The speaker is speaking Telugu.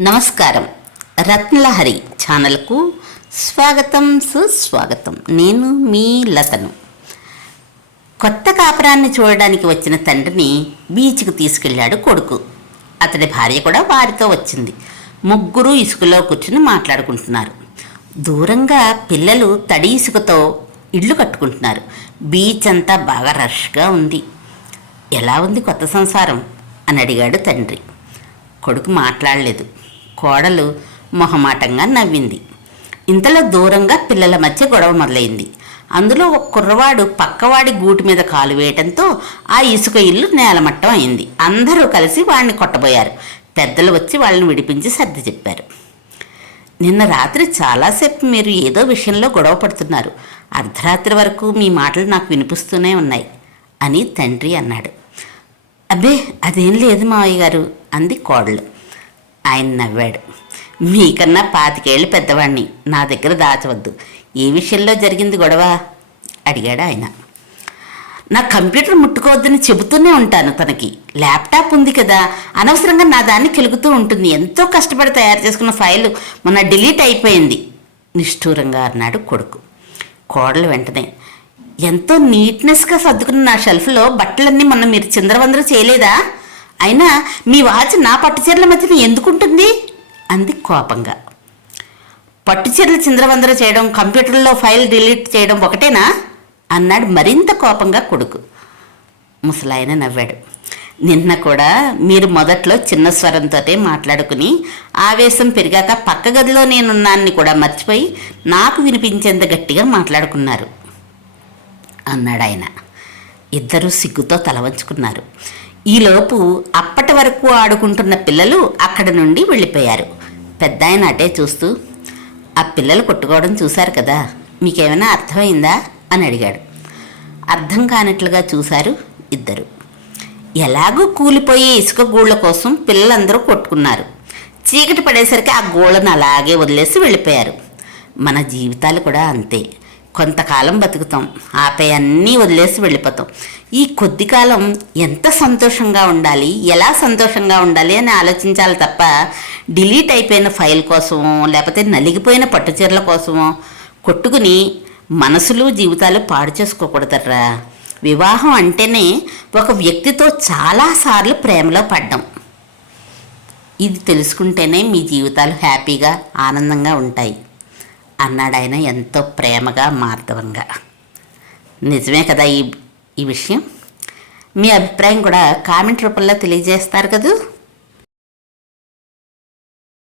నమస్కారం. రత్నలహరి ఛానల్కు స్వాగతం సుస్వాగతం. నేను మీ లతను. కొత్త కాపురాన్ని చూడడానికి వచ్చిన తండ్రిని బీచ్కి తీసుకెళ్ళాడు కొడుకు. అతడి భార్య కూడా వారితో వచ్చింది. ముగ్గురు ఇసుకలో కూర్చుని మాట్లాడుకుంటున్నారు. దూరంగా పిల్లలు తడి ఇసుకతో ఇళ్ళు కట్టుకుంటున్నారు. బీచ్ అంతా బాగా రష్గా ఉంది. ఎలా ఉంది కొత్త సంసారం? అని అడిగాడు తండ్రి. కొడుకు మాట్లాడలేదు. కోడలు మొహమాటంగా నవ్వింది. ఇంతలో దూరంగా పిల్లల మధ్య గొడవ మొదలైంది. అందులో ఒక కుర్రవాడు పక్కవాడి గూటి మీద కాలు వేయటంతో ఆ ఇసుక ఇల్లు నేలమట్టం అయింది. అందరూ కలిసి వాడిని కొట్టబోయారు. పెద్దలు వచ్చి వాళ్ళని విడిపించి సర్ది చెప్పారు. నిన్న రాత్రి చాలాసేపు మీరు ఏదో విషయంలో గొడవ పడుతున్నారు. అర్ధరాత్రి వరకు మీ మాటలు నాకు వినిపిస్తూనే ఉన్నాయి అని తండ్రి అన్నాడు. అబ్బే అదేం లేదు మావయ్య గారు అంది కోడలు. ఆయన నవ్వాడు. మీకన్నా పాతికేళ్ళు పెద్దవాణ్ణి. నా దగ్గర దాచవద్దు. ఏ విషయంలో జరిగింది గొడవ? అడిగాడు ఆయన. నా కంప్యూటర్ ముట్టుకోవద్దని చెబుతూనే ఉంటాను తనకి. ల్యాప్టాప్ ఉంది కదా. అనవసరంగా నా దాన్ని కెలుగుతూ ఉంటుంది. ఎంతో కష్టపడి తయారు చేసుకున్న ఫైల్ మొన్న డిలీట్ అయిపోయింది. నిష్ఠూరంగా అన్నాడు కొడుకు. కోడలు వెంటనే ఎంతో నీట్నెస్గా సర్దుకున్న నా షెల్ఫ్లో బట్టలన్నీ మొన్న మీరు చిందరవందరూ చేయలేదా? అయినా మీ వాచ్ నా పట్టు చీరల మధ్యన ఎందుకుంటుంది? అంది కోపంగా. పట్టు చీరలు చిందరవందర చేయడం కంప్యూటర్లో ఫైల్ డిలీట్ చేయడం ఒకటేనా? అన్నాడు మరింత కోపంగా కొడుకు. ముసలాయన నవ్వాడు. నిన్న కూడా మీరు మొదట్లో చిన్న స్వరంతోటే మాట్లాడుకుని ఆవేశం పెరిగాక పక్క గదిలో నేనున్నాన్ని కూడా మర్చిపోయి నాకు వినిపించేంత గట్టిగా మాట్లాడుకున్నారు. అన్నాడు ఆయన ఇద్దరూ సిగ్గుతో తలవంచుకున్నారు ఈలోపు అప్పటి వరకు ఆడుకుంటున్న పిల్లలు అక్కడి నుండి వెళ్ళిపోయారు. పెద్ద ఆయన అటే చూస్తూ ఆ పిల్లలు కొట్టుకోవడం చూశారు కదా మీకేమైనా అర్థమైందా? అని అడిగాడు. అర్థం కానట్లుగా చూశారు ఇద్దరు. ఎలాగూ కూలిపోయే ఇసుక గూళ్ళ కోసం పిల్లలందరూ కొట్టుకున్నారు. చీకటి పడేసరికి ఆ గోళ్ళను అలాగే వదిలేసి వెళ్ళిపోయారు. మన జీవితాలు కూడా అంతే. కొంతకాలం బతుకుతాం. ఆపై అన్నీ వదిలేసి వెళ్ళిపోతాం. ఈ కొద్ది కాలం ఎంత సంతోషంగా ఉండాలి? ఎలా సంతోషంగా ఉండాలి అని ఆలోచించాలి తప్ప డిలీట్ అయిపోయిన ఫైల్ కోసమో లేకపోతే నలిగిపోయిన పట్టుచీరల కోసమో కొట్టుకుని మనసులు జీవితాలు పాడు చేసుకోకూడదర్రా వివాహం అంటేనే ఒక వ్యక్తితో చాలాసార్లు ప్రేమలో పడ్డం. ఇది తెలుసుకుంటేనే మీ జీవితాలు హ్యాపీగా ఆనందంగా ఉంటాయి. అన్నాడాయన ఎంతో ప్రేమగా మార్ధవంగా నిజమే కదా ఈ ఈ విషయం? మీ అభిప్రాయం కూడా కామెంట్ రూపంలో తెలియజేస్తారు కదూ?